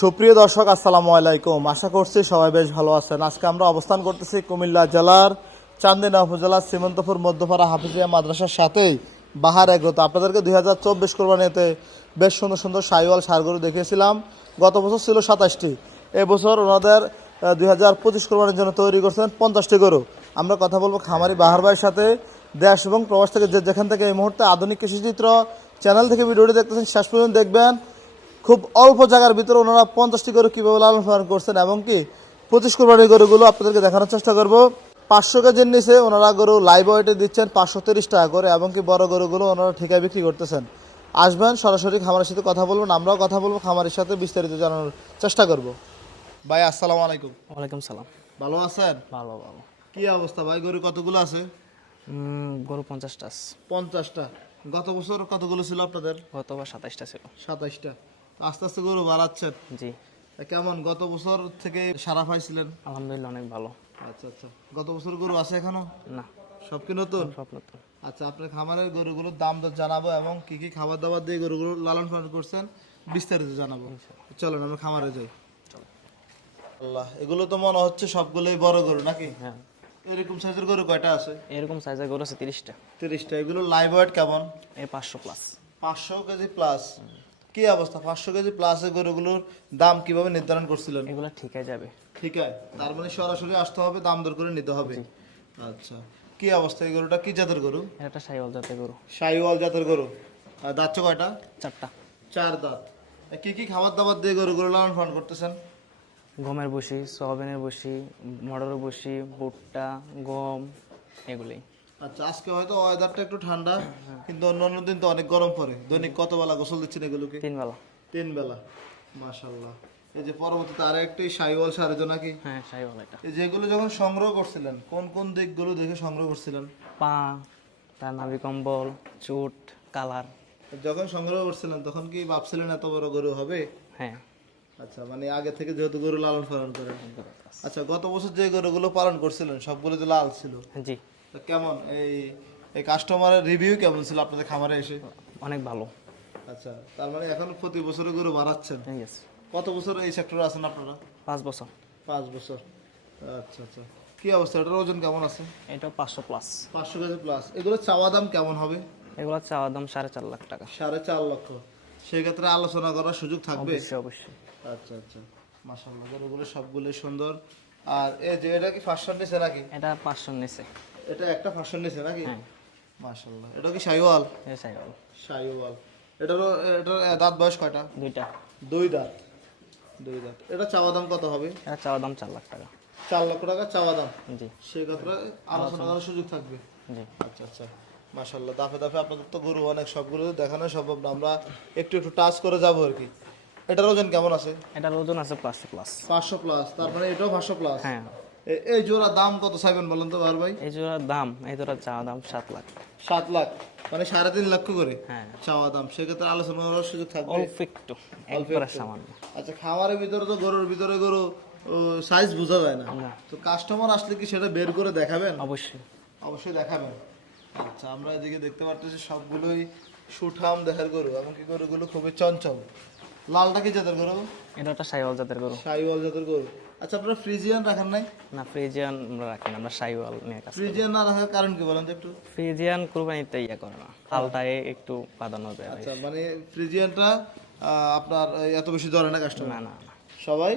সুপ্রিয় দর্শক, আসসালামু আলাইকুম। আশা করছি সবাই বেশ ভালো আছেন। আজকে আমরা অবস্থান করতেছি কুমিল্লা জেলার চান্দিনা উপজেলার সীমন্তপুর মধ্যপাড়া হাফিজিয়া মাদ্রাসার সাথেই বাহার এগ্রোতে আপনাদেরকে দুই হাজার চব্বিশ কোরবানিতে বেশ সুন্দর সুন্দর সাইওয়াল, সারগরু দেখিয়েছিলাম। গত বছর ছিল সাতাশটি। এবছর ওনাদের দুই হাজার পঁচিশ কোরবানির জন্য তৈরি করছেন পঞ্চাশটি গরু। আমরা কথা বলব খামারি বাহার ভাইয়ের সাথে। দেশ এবং প্রবাস থেকে যেখান থেকে এই মুহূর্তে আধুনিক কৃষিচিত্র চ্যানেল থেকে ভিডিওটি দেখতেছেন, শেষ পর্যন্ত দেখবেন। খুব অল্প জায়গার ভিতরে ওনারা পঞ্চাশটি গরু কীভাবে লালন পালন করছেন এবং কি পঁচিশ কোরবানির গরুগুলো আপনাদেরকে দেখানোর চেষ্টা করব। পাঁচশো কেজির নিচে ওনারা গরু লাইভ ওয়েটে দিচ্ছেন পাঁচশো তিরিশ টাকা করে এবং কি বড় গরুগুলো ওনারা ঠিকায় বিক্রি করতেছেন। আসবেন সরাসরি খামারের সাথে কথা বলবেন আমরাও কথা বলব খামারের সাথে বিস্তারিত জানানোর চেষ্টা করব। ভাই আসসালামু আলাইকুম। ওয়ালাইকুম সালাম। ভালো আছেন? ভালো ভালো। কি অবস্থা ভাই? গরু কতগুলো আছে? গরু পঞ্চাশটা পঞ্চাশটা। গত বছর কতগুলো ছিল আপনাদের? গতবার সাতাইশটা ছিল। সাতাইশটা। আস্তে আস্তে গরু বাড়াচ্ছেন। জি। কেমন গত বছর থেকে সারা পাইছিলেন? আলহামদুলিল্লাহ অনেক ভালো। আচ্ছা আচ্ছা। গত বছর গরু আছে এখনও? না। সব কি নতুন? সব নতুন। আচ্ছা আপনার খামারের গরুগুলোর দাম দর জানাব এবং কি কি খাবার দাবার দিয়ে গরুগুলো লালন পালন করছেন বিস্তারিত জানাব। চলেন আমরা খামারে যাই। আল্লাহ এগুলো তো মনে হচ্ছে সবগুলোই বড় গরু নাকি? হ্যাঁ। এরকম সাইজের গরু কয়টা আছে? এরকম সাইজের গরু আছে তিরিশটা। তিরিশটা। এগুলো লাইভ ওয়েট কেমন? এই পাঁচশো প্লাস পাঁচশো কেজি প্লাস কি অবস্থা? পাঁচশো কেজি প্লাসের গরুগুলোর দাম কীভাবে নির্ধারণ করছিলেন? এগুলো ঠিকই যাবে। ঠিক আছে। তার মানে সরাসরি আসতে হবে দাম দর করে নিতে হবে। আচ্ছা। কি অবস্থা এই গরুটা? কি জাতের গরু? এটা একটা সাইওয়াল জাতের গরু। শাহিওয়াল জাতের গরু। আর দাঁতছে কয়টা? চারটা। চার দাঁত। কি কি খাবার দাবার দিয়ে গরুগুলো লালন পালন করতেছেন? গমের বসি সয়াবিনের বসি মটরের বসি ভুট্টা গম এগুলি আচ্ছা আজকে হয়তো ওয়েদারটা একটু ঠান্ডা কিন্তু অন্য অন্য দিন তো অনেক গরম পড়ে। দৈনিক কত বেলা গোসল দিচ্ছেন এগুলোকে? তিন বেলা। তিন বেলা মাশাল্লাহ এই যে পরবর্তীতে আরেকটি শাহিওয়াল সারেজ নাকি? হ্যাঁ সাইওয়াল এটা। এই যেগুলো যখন সংগ্রহ করছিলেন কোন কোন দিকগুলো দেখে সংগ্রহ করছিলেন? পা তার নাভি কম্বল চুট কালার। যখন সংগ্রহ করছিলেন তখন কি ভাবছিলেন এত বড় গরু হবে? হ্যাঁ। আচ্ছা মানে আগে থেকে যেহেতু গরু লালন পালন করেন। আচ্ছা গত বছর যে গরুগুলো পালন করছিলেন সবগুলো তো লাল ছিল? জি। তা কেমন? এই এই কাস্টমারের রিভিউ কেমন ছিল আপনাদের খামারে এসে? অনেক ভালো। আচ্ছা তার মানে এখন প্রতি বছরে গরু বাড়াচ্ছেন? ইয়েস কত বছর এই সেক্টরে আছেন আপনারা? পাঁচ বছর। পাঁচ বছর। আচ্ছা আচ্ছা। কি অবস্থা? এটার ওজন কেমন আছে? এটা পাঁচশো প্লাস পাঁচশো কেজি প্লাস এগুলো চাওয়া দাম কেমন হবে? এগুলো চাওয়া দাম সাড়ে চার লাখ টাকা। সাড়ে চার লক্ষ। সেক্ষেত্রে আলোচনা করার সুযোগ থাকবে? অবশ্যই অবশ্যই। আচ্ছা আচ্ছা। মাসাল্লাহ গরুগুলো সবগুলোই সুন্দর। আর এই যে এটা কি ফাঁসন নিছে নাকি? এটা পাঁচশো নিচে এটা একটা ফাঁসন নিছে নাকি? হ্যাঁ। মাসাল্লাহ এটা কি শাহিওয়াল এটা সাইকেল শাহিওয়াল এটারও এটার দাঁত বয়স কয়টা? দুইটা। দুই দাঁত। দুই দাঁত। এটা চাওয়া দাম কত হবে? এটা চাওয়া দাম চার লাখ টাকা। চার লক্ষ টাকা চাওয়া দাম? জি। সেক্ষেত্রে আলোচনা করার সুযোগ থাকবে। জি। আচ্ছা আচ্ছা। মাশাল্লাহ দাফে দাফে আপনাদের তো গরু অনেক সবগুলো দেখানো সম্ভব না। আমরা একটু একটু টাচ করে যাব আর কি। এটার ওজন কেমন আছে? এটার ওজন আছে পাঁচশো প্লাস পাঁচশো প্লাস তার মানে এটাও পাঁচশো প্লাস হ্যাঁ। এই জোড়া দাম কত চাইবেন বলেন তো বার ভাই? এই জোড়ার দাম এই জোড়ার চাওয়া দাম সাত লাখ। সাত লাখ। মানে সাড়ে তিন লক্ষ করে হ্যাঁ। চাওয়া দাম। সেক্ষেত্রে আলোচনা করার সুযোগ থাকবে। অল্প একটু একবারে সামান্য। আচ্ছা খামারের ভিতরে তো গরুর ভিতরে গরু সাইজ বোঝা যায় না। তো কাস্টমার আসলে কি সেটা বের করে দেখাবেন? অবশ্যই। অবশ্যই দেখাবেন। আচ্ছা আমরা এদিকে দেখতে পারতেছি সবগুলোই সুঠাম দেহের গরু এমনকি গরুগুলো খুবই চঞ্চল লালটা কি জাতের গরু? এটা একটা সাইওয়াল জাতের গরু। সাইওয়াল জাতের গরু। আচ্ছা আপনারা ফ্রিজিয়ান রাখেন নাই? না ফ্রিজিয়ান আমরা রাখি না আমরা সাইওয়াল নিয়ে কাজ ফ্রিজিয়ান না রাখার কারণ কি বলেন তো একটু? ফ্রিজিয়ান কোরবানিতে ইয়ে করে না হালটায় একটু প্রাধান্য দেয় আচ্ছা মানে ফ্রিজিয়ানটা আপনার এত বেশি ধরে না কাস্টমার? না না সবাই?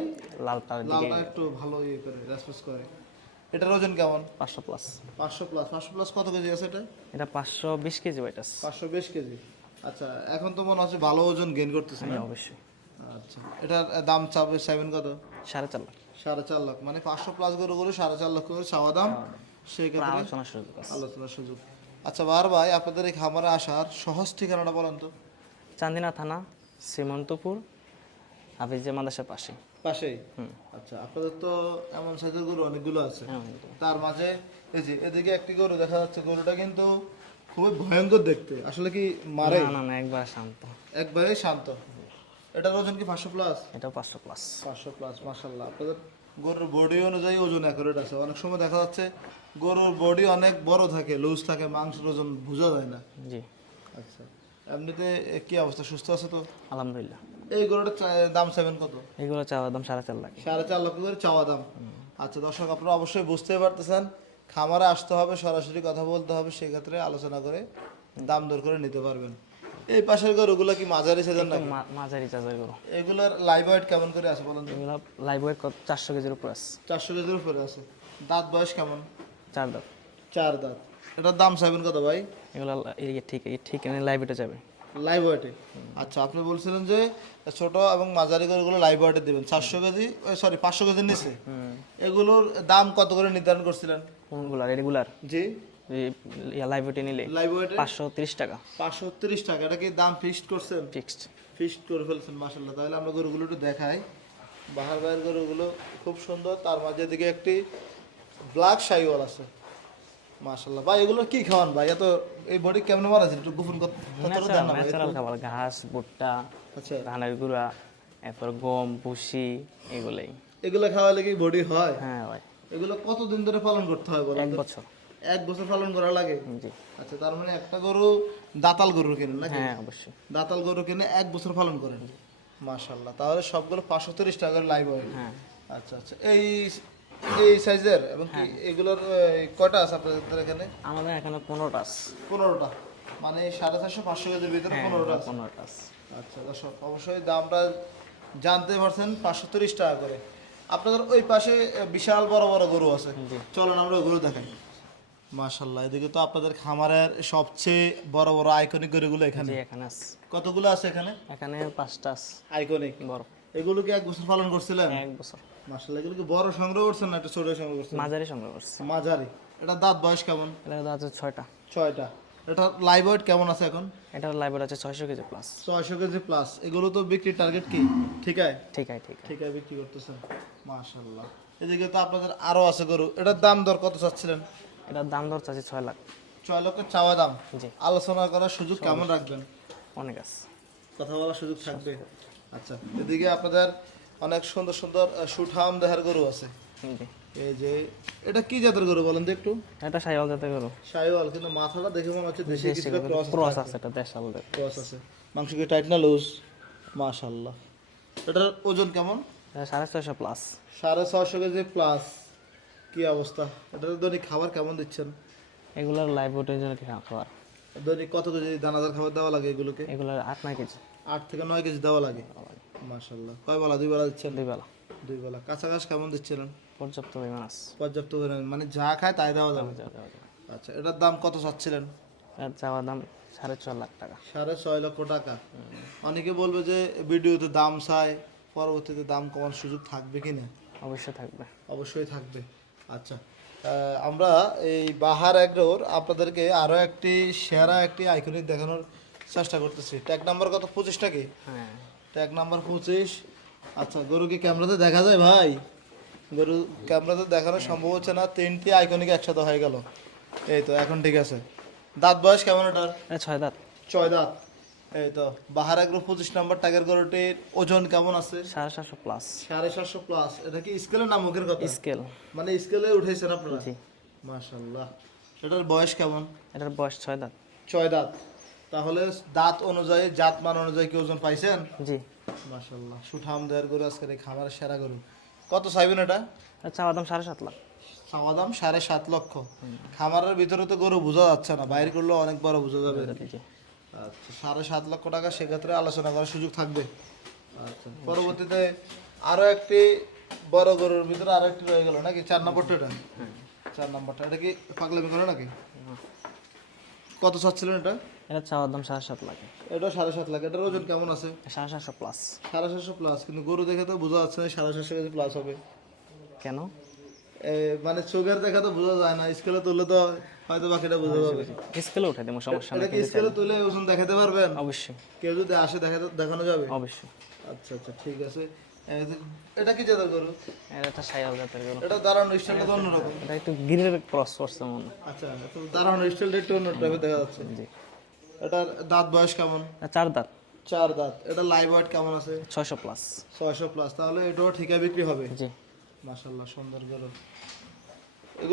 লালটার দিকে লালটা একটু ভালো ইয়ে করে রেসপন্স করে। এটার ওজন কেমন? পাঁচশো প্লাস। পাঁচশো প্লাস। পাঁচশো প্লাস কত কেজি আছে এটা? এটা পাঁচশো বিশ কেজি ওইটা পাঁচশো বিশ কেজি। আচ্ছা এখন তো মনে হচ্ছে ভালো ওজন গেইন করতেছে না? অবশ্যই। আচ্ছা এটার দাম চাবে সেভেন কত? সাড়ে চার লাখ। সাড়ে চার লাখ। মানে পাঁচশো প্লাস গরু গরু সাড়ে চার লক্ষ করে চাওয়া দাম। সেক্ষেত্রে আলোচনার সুযোগ আলোচনার সুযোগ। আচ্ছা বার ভাই আপনাদের এই খামারে আসার সহজ ঠিকানাটা বলেন তো। চান্দিনা থানা সীমন্তপুর হাফিজে মাদাসের পাশে। পাশেই? আচ্ছা আপনাদের তো এমন সাইজের গরু অনেকগুলো আছে। হ্যাঁ তার মাঝে এই যে এদিকে একটি গরু দেখা যাচ্ছে গরুটা কিন্তু খুবই ভয়ঙ্কর দেখতে। আসলে কি মারে? না না একবার শান্ত। একবারে শান্ত। এটার ওজন কি পাঁচশো প্লাস এটাও পাঁচশো প্লাস পাঁচশো প্লাস মাসাল্লাহ আপনাদের গরুর বডি অনুযায়ী ওজন অ্যাকুরেট আছে। অনেক সময় দেখা যাচ্ছে গরুর বডি অনেক বড় থাকে লুজ থাকে মাংসের ওজন বোঝা যায় না। জি। আচ্ছা এমনিতে কি অবস্থা? সুস্থ আছে তো? আলহামদুলিল্লাহ। এই গরুটার দাম সেভেন কত? এগুলো চাওয়া দাম সাড়ে চার লাখ। সাড়ে চার লক্ষ করে চাওয়া দাম। আচ্ছা দর্শক আপনারা অবশ্যই বুঝতেই পারতেছেন। খামারে আসতে হবে সরাসরি কথা বলতে হবে সেক্ষেত্রে আলোচনা করে দাম দর করে নিতে পারবেন। এই পাশের গরুগুলো কি মাঝারি সেজন নাকি? মাঝারি চার্জার গরু এগুলোর লাইভ ওয়েট কেমন করে আছে বলেন তো? এগুলো লাইভ ওয়েট চারশো কেজির উপর আছে। চারশো কেজির উপরে আছে। দাঁত বয়স কেমন? চার দাঁত। চার দাঁত। এটার দাম চাইবেন কত ভাই? এগুলো এই ঠিক এই ঠিক লাইভ ওয়েটে যাবে। লাইভ ওয়েটে আচ্ছা আপনি বলছিলেন যে ছোট এবং মাঝারি গরুগুলো লাইভ ওয়েটে দেবেন। চারশো কেজি সরি পাঁচশো কেজির নিচে। এগুলোর দাম কত করে নির্ধারণ করছিলেন? কোনগুলো রেগুলার? জি। লাইভ ওয়েটে নিলে লাইভ ওয়েটে পাঁচশো তিরিশ টাকা। পাঁচশো তিরিশ টাকা এটা কি দাম ফিক্সড করছেন? ফিক্সড ফিক্সড করে ফেলছেন মাসাল্লাহ তাহলে আমরা গরুগুলো একটু দেখাই। বাহার বাইরের গরুগুলো খুব সুন্দর তার মাঝে দিকে একটি ব্ল্যাক শাইওয়াল আছে। মাসাল্লাহ ভাই এগুলো কি খাওয়ান ভাই? এত এই বডি কেমন মারা আছে? একটু গোপন দেন না। ন্যাচারাল খাবার ঘাস ভুট্টা আচ্ছা। ধানের গুঁড়া এরপর গম ভুসি এগুলোই। এগুলো খাওয়ালে কি বডি হয়? হ্যাঁ ভাই। এগুলো কতদিন ধরে পালন করতে হয় বলেন এক বছর। এক বছর পালন করা লাগে। আচ্ছা তার মানে একটা গরু দাতাল গরু কেনেন নাকি? হ্যাঁ অবশ্যই। দাতাল গরু কিনে এক বছর পালন করেন। মাশাল্লাহ তাহলে সবগুলো পাঁচশো তিরিশ টাকা করে লাইভ হয়। হ্যাঁ। আচ্ছা আচ্ছা এই এই সাইজের এবং কি হ্যাঁ। এগুলোর কয়টা আছে আপনাদের এখানে? আমাদের এখানে পনেরোটা আছে। পনেরোটা মানে সাড়ে চারশো পাঁচশো কেজির ভিতরে হ্যাঁ পনেরোটা পনেরোটা আছে। আচ্ছা দর্শক অবশ্যই দামটা জানতে পারছেন পাঁচশো তিরিশ টাকা করে। আপনাদের ওই পাশে বিশাল বড় বড় গরু আছে। চলেন আমরা গরু দেখাই। মাশাল্লাহ এদিকে তো আপনাদের খামারের সবচেয়ে বড় বড় আইকনিক গরুগুলো এখানে। এখানে আছে। কতগুলো আছে এখানে? এখানে পাঁচটা আছে। আইকনিক বড়। এগুলো কি এক বছর পালন করছিলেন? এক বছর। মাশাল্লাহ এগুলো কি বড় সংগ্রহ করছেন না একটু ছোট সংগ্রহ করছেন? মাঝারি সংগ্রহ করছে। মাঝারি। এটা দাঁত বয়স কেমন? এটা দাম আছে ছয়টা। ছয়টা। এটা লাইভ ওয়েট কেমন আছে এখন? এটার লাইভ ওয়েট আছে ছয়শো কেজি প্লাস ছয়শো কেজি প্লাস এগুলো তো বিক্রির টার্গেট কি? ঠিক আছে ঠিক আছে ঠিক আছে ঠিক আছে বিক্রি করতেছেন। মাশাল্লাহ এদিকে তো আপনাদের আরও আছে গরু। এটার দাম দর কত চাচ্ছিলেন? এটার দাম ধরছে আছে ছয় লাখ। ছয় লক্ষ চাওয়া দাম। জি। আলোচনা করার সুযোগ কেমন রাখবেন? অনেক আছে। কথা বলার সুযোগ থাকবে। আচ্ছা এদিকে আপনাদের অনেক সুন্দর সুন্দর সুঠাম দেহের গরু আছে। জি। এই যে এটা কি জাতের গরু বলেন তো একটু? এটা সাইওয়াল জাতের গরু। শাইওয়াল কিন্তু মাথাটা দেখে মনে হচ্ছে দেশি কিছুটা ক্রস ক্রস আছে। এটা দেশাল। ক্রস আছে। মাংস কি টাইট না লুজ মাশাল্লাহ এটার ওজন কেমন? সাড়ে ছয়শো প্লাস সাড়ে ছশো কেজি প্লাস কি অবস্থা? এটার দৈনিক খাবার কেমন দিচ্ছেন? এগুলোর লাইভ কি খাবার? দৈনিক কত কেজি দানাদার খাবার দেওয়া লাগে এগুলোকে? এগুলোর আট নয় কেজি। আট থেকে নয় কেজি দেওয়া লাগে? মাশাল্লাহ কয় বেলা? দুই বেলা দিচ্ছেন? দুই বেলা। দুই বেলা। কাঁচা ঘাস কেমন দিচ্ছিলেন? পর্যাপ্ত পরিমাণ আছে। পর্যাপ্ত পরিমাণে। মানে যা খায় তাই দেওয়া যাবে। আচ্ছা এটার দাম কত চাচ্ছিলেন? এর চাওয়া দাম সাড়ে ছয় লাখ টাকা। সাড়ে ছয় লক্ষ টাকা। অনেকে বলবে যে ভিডিওতে দাম চাই পরবর্তীতে দাম কমার সুযোগ থাকবে কি না? অবশ্যই থাকবে। অবশ্যই থাকবে। আচ্ছা আমরা এই বাহার এগ্রোর আপনাদেরকে আরও একটি সেরা একটি আইকনিক দেখানোর চেষ্টা করতেছি। ট্যাগ নাম্বার কত? পঁচিশটা কি? হ্যাঁ। ট্যাগ নাম্বার পঁচিশ। আচ্ছা গরু কি ক্যামেরাতে দেখা যায় ভাই? গরু ক্যামেরাতে দেখানো সম্ভব হচ্ছে না তিনটি আইকনিক একসাথে হয়ে গেল। এই তো এখন ঠিক আছে। দাঁত বয়স কেমন ওটার ছয় দাঁত। ছয় দাঁত। এই তো বাহার এগ্রো পঁচিশ নাম্বার ট্যাগের গরুটির ওজন কেমন আছে? সাড়ে সাতশো প্লাস সাড়ে সাতশো প্লাস এটা কি স্কেলের না মুখের কথা? স্কেল। মানে স্কেলে উঠেছেন আপনারা? মাশাল্লাহ। এটার বয়স কেমন? এটার বয়স ছয় দাঁত। ছয় দাঁত। তাহলে দাঁত অনুযায়ী জাত মান অনুযায়ী কি ওজন পাইছেন? জি। মাশাল্লাহ। সুঠাম দেয়ার গরু আজকের এই খামারের সেরা গরু। কত চাইবেন এটা? চাওয়া দাম সাড়ে সাত লাখ। চাওয়া দাম সাড়ে সাত লক্ষ। খামারের ভিতরে তো গরু বোঝা যাচ্ছে না বাইরে করলে অনেক বড় বোঝা যাবে। আচ্ছা সাড়ে সাত লক্ষ টাকা সেক্ষেত্রে আলোচনা করার সুযোগ থাকবে। আচ্ছা পরবর্তীতে আরও একটি বড় গরুর ভিতরে আরও একটি রয়ে গেল নাকি? চার নম্বরটা এটা? চার নম্বরটা। এটা কি পাগলামি করে নাকি? কত চাচ্ছিলেন এটা? এটা চাওয়ার দাম সাড়ে সাত লাখ এটা সাড়ে সাত লাখ। এটার ওজন কেমন আছে? সাড়ে সাতশো প্লাস সাড়ে সাতশো প্লাস কিন্তু গরু দেখে তো বোঝা যাচ্ছে না সাড়ে সাতশো কেজি প্লাস হবে। কেন? মানে চোখের দেখা তো বোঝা যায় না স্কেলে তুললে তো হয়তো বাকিটা বোঝা যাবে। স্কেলে উঠে দেবো সমস্যা এটা নেই স্কেলে তুলে ওজন দেখাতে পারবেন? অবশ্যই। কেউ যদি আসে দেখাতে দেখানো যাবে? অবশ্যই। আচ্ছা আচ্ছা ঠিক আছে। এটা কি জাতের গরু? এটা একটা সাইয়াল জাতের গরু। এটা দাঁড়ানো স্টাইলটা তো অন্যরকম। এটা একটু গিরের ক্রস করছে মনে আচ্ছা তো দাঁড়ানো স্টাইলটা একটু অন্য টাইপের দেখা যাচ্ছে। জি। এটার দাঁত বয়স কেমন? চার দাঁত। চার দাঁত। এটা লাইভ ওয়েট কেমন আছে? ছয়শো প্লাস ছয়শো প্লাস তাহলে এটাও ঠিকা বিক্রি হবে। জি। মাশাল্লাহ সুন্দর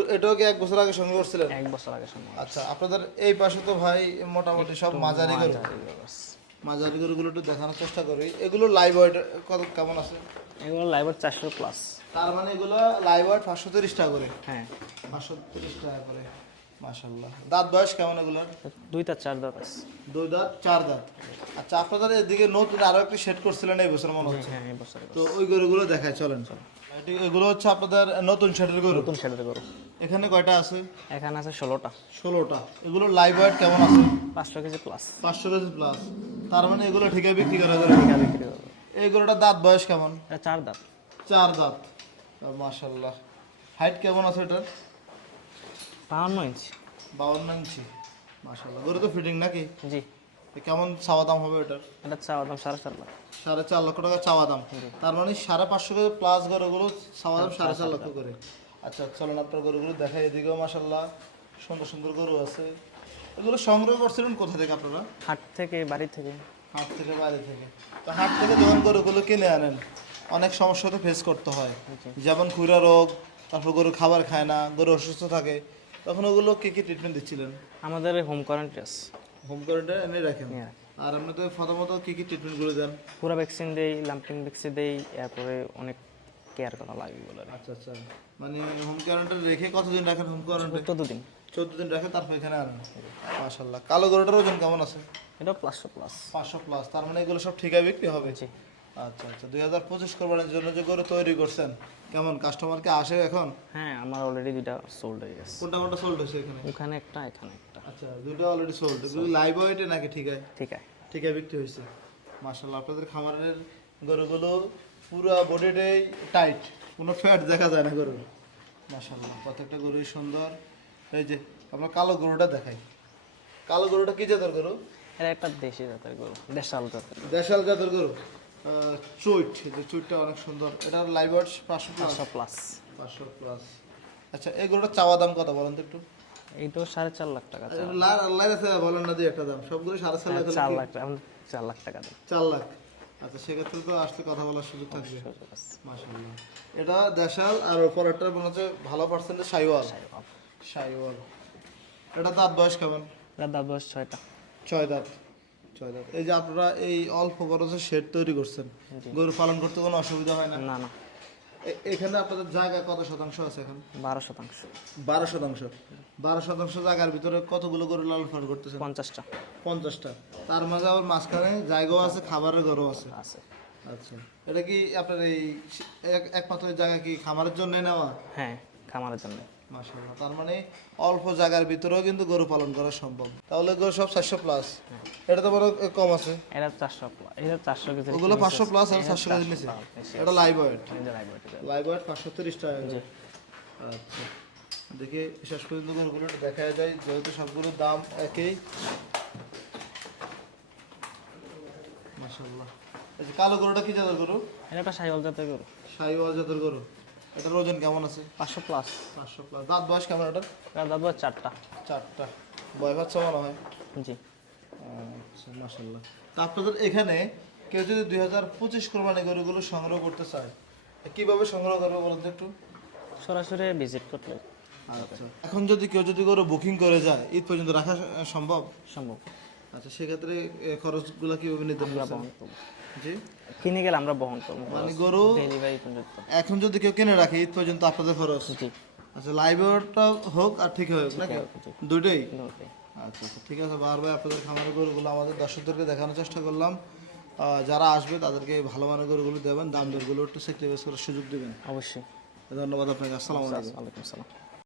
এটাও কি এক বছর আগে সঙ্গে করছিলেন? এক বছর আগে সময় আচ্ছা আপনাদের এই পাশে তো ভাই মোটামুটি সব মাঝারি গরু। মাঝারি গরুগুলো একটু দেখানোর চেষ্টা করি। এগুলো লাইভ ওয়েট কত কেমন আছে? এগুলো চারশো প্লাস তার মানে এগুলো লাইভ ওয়েট পাঁচশো তিরিশ টাকা করে। হ্যাঁ। পাঁচশো তিরিশ টাকা করে মাশাল্লাহ দাঁত বয়স কেমন এগুলোর? দুইটা চার দাঁত আছে। দুই দাঁত চার দাঁত। আচ্ছা আপনাদের এদিকে নতুন আরও একটি সেট করছিলেন এই বছর মনে হচ্ছে। হ্যাঁ এই বছরে তো ওই গরুগুলো দেখায় চলেন। এটি- এগুলো হচ্ছে আপনাদের নতুন সেটের গরু। নতুন ছেলেদের গরু। এখানে কয়টা আছে? এখানে আছে ষোলোটা। ষোলোটা। এগুলো লাইভ ওয়েট কেমন আছে? পাঁচশো কেজি প্লাস পাঁচশো কেজি প্লাস তার মানে এগুলো ঠিকই বিক্রি করা যাবে? টিকা বিক্রি করব এই গরুটার দাঁত বয়স কেমন? এটা চার দাঁত। চার দাঁত। মাশাল্লাহ হাইট কেমন আছে এটার? বাহান্ন ইঞ্চি বাউন্ন ইঞ্চি মাশাল্লাহ গরু তো ফিটিং নাকি? জি। কেমন চাওয়া দাম হবে এটার এটা চাওয়া দাম সাড়ে চার লাখ। সাড়ে চার লক্ষ টাকা চাওয়া দাম তার মানে সাড়ে পাঁচশো করে প্লাস গরুগুলো চাওয়া দাম সাড়ে চার লক্ষ করে। আচ্ছা চলেন আপনার গরুগুলো দেখাই এদিকেও মাশাল্লাহ সুন্দর সুন্দর গরু আছে। এগুলো সংগ্রহ করছিলেন কোথা থেকে আপনারা? হাট থেকে বাড়ি থেকে। হাট থেকে বাইরে থেকে। তো হাট থেকে যখন গরুগুলো কিনে আনেন অনেক সমস্যা তো ফেস করতে হয়। যেমন খুরা রোগ তারপর গরু খাবার খায় না গরু অসুস্থ থাকে তখন ওগুলো কি কি ট্রিটমেন্ট দিচ্ছিলেন? আমাদের হোম কোয়ারেন্টাইন হোম কোয়ারেন্টাইন এনে রাখেন। আর আপনি তো প্রথমত কি কি ট্রিটমেন্টগুলো দেন? পুরা ভ্যাকসিন দেই লাম্পিং ভ্যাকসিন দেই এরপরে অনেক কেয়ার করা লাগে এগুলো আচ্ছা আচ্ছা। মানে হোম কোয়ারেন্টাইন রেখে কতদিন রাখেন হোম কোয়ারেন্টাইন চোদ্দ দিন। চোদ্দ দিন রাখে তারপর এখানে আনেন। মাশাল্লাহ কালো গরুটার ওজন কেমন আছে? এটাও প্লাসশো প্লাস পাঁচশো প্লাস তার মানে এগুলো সব ঠিকায় বিক্রি হবে? জি। আচ্ছা আচ্ছা। দুই হাজার পঁচিশ কোরবানির জন্য যে গরু তৈরি করছেন কেমন? কাস্টমারকে আসে এখন? হ্যাঁ আমার অলরেডি দুইটা সোল্ড হয়ে গেছে। কোনটা কোনটা সোল্ড হয়েছে এখানে? ওখানে একটা এখানে আচ্ছা দুটো অলরেডি সোল্ড এগুলো লাইভ ওয়েটে নাকি ঠিকায়? ঠিক আছে। ঠিকায় বিক্রি হয়েছে। মাশাল্লাহ আপনাদের খামারের গরুগুলো পুরো বডিটাই টাইট কোনো ফ্যাট দেখা যায় না গরু মাশাল্লাহ প্রত্যেকটা গরুই সুন্দর। এই যে আমরা কালো গরুটা দেখাই। কালো গরুটা কি জাতের গরু? এটা একটা দেশি জাতের গরু দেশাল জাতের। দেশাল জাতের গরু। চুইট এই যে চুইটটা অনেক সুন্দর। এটার লাইভ ওয়েট পাঁচশো প্লাস পাঁচশো প্লাস আচ্ছা এই গরুটার চাওয়া দাম কত বলেন তো একটু? এই তো সাড়ে চার লাখ টাকা বলেন না একটা দাম। সবগুলো সাড়ে চার লাখ চার লাখ টাকা চার লাখ টাকা চার লাখ। আচ্ছা সেক্ষেত্রে তো আসলে কথা বলার সুযোগ থাকবে। এটা দেশাল আর পরেরটা মনে হচ্ছে ভালো পার্সেন্টেজ সাইওয়াল। সাইওয়াল। এটা দাঁত বয়স কেমন? এটা দাঁত বয়স ছয়টা। ছয় দাঁত। ছয় দাঁত। এই যে আপনারা এই অল্প খরচে শেড তৈরি করছেন গরু পালন করতে কোনো অসুবিধা হয় না? না না। এখানে আপনাদের জায়গা কত শতাংশ আছে এখন? বারো শতাংশ। বারো শতাংশ। বারো শতাংশ জায়গার ভিতরে কতগুলো গরু লালন পালন করতেছে পঞ্চাশটা। পঞ্চাশটা। তার মাঝে আবার মাঝখানে জায়গাও আছে খাবারের গরু আছে। আছে। আচ্ছা। এটা কি আপনার এই এক- একমাত্র জায়গা কি খামারের জন্য নেওয়া? হ্যাঁ খামারের জন্য মাশাআল্লাহ তার মানে অল্প জায়গার ভিতরেও কিন্তু গরু পালন করা সম্ভব। তাহলে গরু সব চারশো প্লাস এটা তো বড় কম আছে। এটা চারশো প্লাস এটা চারশো কেজি ওগুলো পাঁচশো প্লাস আর চারশো কেজি নিচে। এটা লাইভ ওয়েট লাইভ ওয়েট পাঁচশো তিরিশ টাকা আচ্ছা। দেখি শেষ পর্যন্ত গরুগুলো দেখা যায় যেহেতু সবগুলোর দাম একই। মাশাআল্লাহ। এই কালো গরুটা কি জাতের গরু? এটা একটা সাইকেল জাতের গরু। শাহিওয়াল জাতের গরু। এটার ওজন কেমন আছে? পাঁচশো প্লাস পাঁচশো প্লাস দাঁত বয়স কেমন এটা দাঁত বয়স চারটা। চারটা। বয় বাচ্চা মনে হয়? জি। আচ্ছা মাসাল্লাহ তা আপনাদের এখানে কেউ যদি দুই হাজার পঁচিশ কোরবানি গরুগুলো সংগ্রহ করতে চায় কীভাবে সংগ্রহ করবে বলুন তো একটু? সরাসরি ভিজিট করলে আচ্ছা। এখন যদি কেউ যদি গরু বুকিং করে যায় ঈদ পর্যন্ত রাখা সম্ভব? সম্ভব। আচ্ছা সেক্ষেত্রে খরচগুলো কীভাবে নির্ধারণ করব। জি। কিনে গেলে আমরা বহন করব। মানে গরু ডেলিভারি পর্যন্ত। এখন যদি কেউ কিনে রাখে ঈদ পর্যন্ত আপনাদের খরচ। জি। আচ্ছা লাইভটা হোক আর ঠিক হোক নাকি? দুটোই। আচ্ছা আচ্ছা ঠিক আছে বারবার আপনাদের খামারের গরুগুলো আমাদের দর্শকদেরকে দেখানোর চেষ্টা করলাম। যারা আসবে তাদেরকে ভালো মানের গরুগুলো দেবেন দাম দরগুলো একটু সেক্রিফাইস করার সুযোগ দেবেন। অবশ্যই। ধন্যবাদ আপনাকে আসসালামু আলাইকুম। ওয়ালাইকুম আসসালাম।